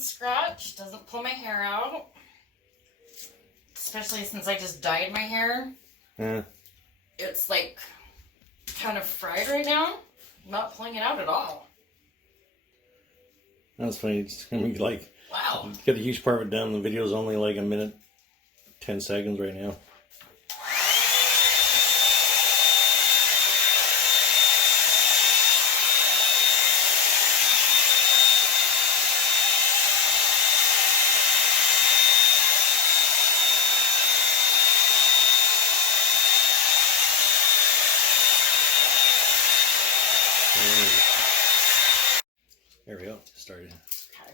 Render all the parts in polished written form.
doesn't scratch, doesn't pull my hair out. Especially since I just dyed my hair. Yeah. It's like kind of fried right now. I'm not pulling it out at all. That's funny. It's gonna be like, wow. You got a huge part of it done. The video's only like a minute, 10 seconds right now. There we go. Started. Okay.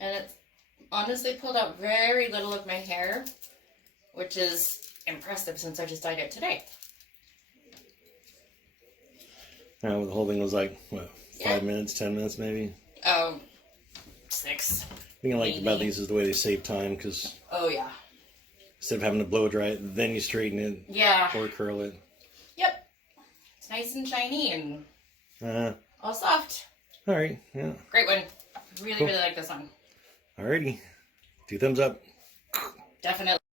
And it's honestly pulled out very little of my hair, which is impressive since I just dyed it today. The whole thing was like, what, 5 minutes, 10 minutes maybe? Oh, 6. The thing I liked about these is the way they save time, because oh yeah, instead of having to blow dry it, then you straighten it, yeah, or curl it. Yep, it's nice and shiny and all soft. All right, yeah. Great one. Really, Cool. really like this one. Alrighty. 2 thumbs up. Definitely.